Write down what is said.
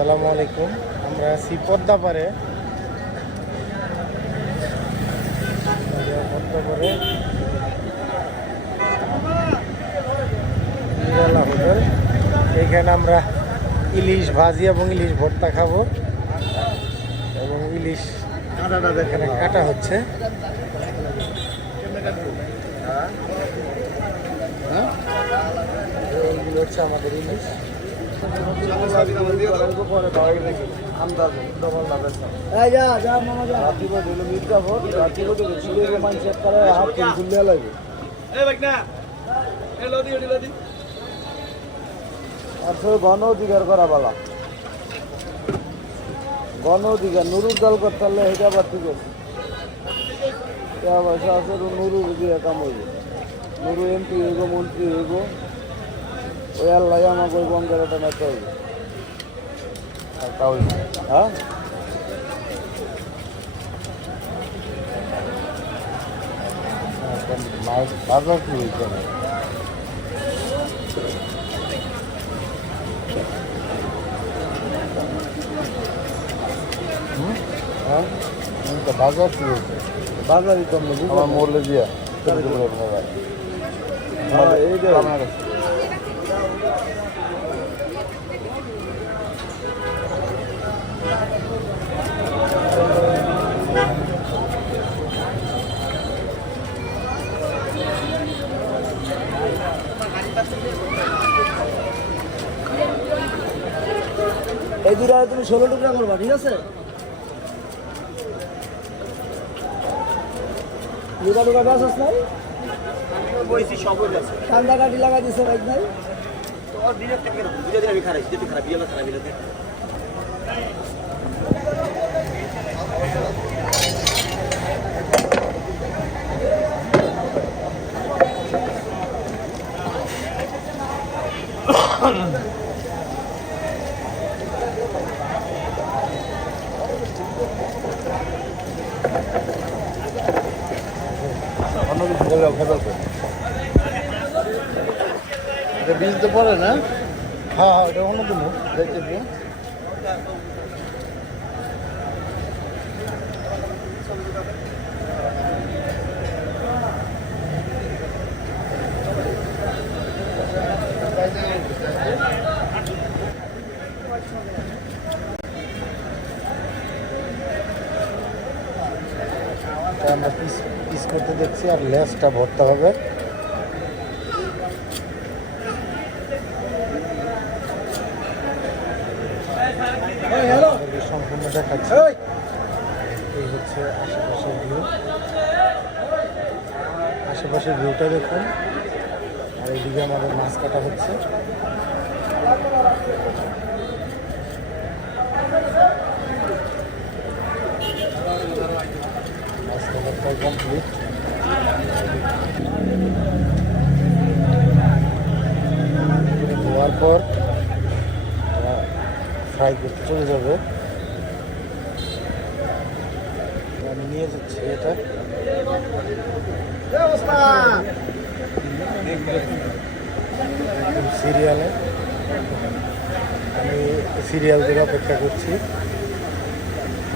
আসসালামু আলাইকুম। আমরা আছি পদ্মাপাড়ে। পদ্মাপাড়ে নিরালা হোটেল। এইখানে আমরা ইলিশ ভাজি এবং ইলিশ ভর্তা খাবো এবং ইলিশ এখানে কাটা হচ্ছে। এইগুলো হচ্ছে আমাদের ইলিশ। গণ অধিকার করা বলা, গণ অধিকার নুরুর দল করতে পারলে এটা আবার ঠিক আছে। পয়সা আছে নুরু দিয়ে কাম হইব, নুরু এমপি হইব, মন্ত্রী হইব, ওই আল্লাহ আমাকে ওই বঙ্গের একটা নেতা হইব। হ্যাঁ, বাজার কি হয়েছে? বাজার কি হয়েছে? বাজারই তো আমার মরলে দিয়া এই যে এই দুটা তুমি 16 টুকরা করবা, ঠিক আছে? লুকা টুকা গাছ আছে নাই? ঠান্ডা কাটি লাগাই দিছে বাইক নাই? বীজ তো পড়ে না? হ্যাঁ হ্যাঁ, এটা অন্য দিন দেখতে দিন। আমরা পিস পিস করতে দেখছি, আর লেসটা ভরতে হবে। সম্পূর্ণ দেখাচ্ছি। এই হচ্ছে আশেপাশের ভিউ, আশেপাশের ভিউটা দেখুন। আর এইদিকে আমাদের মাছ কাটা হচ্ছে। মাছ কাটাটাই কমপ্লিট। ধোয়ার পর ফ্রাই করতে চলে যাবে। আমি নিয়ে যাচ্ছি এটা। সিরিয়ালে আমি সিরিয়াল থেকে অপেক্ষা করছি।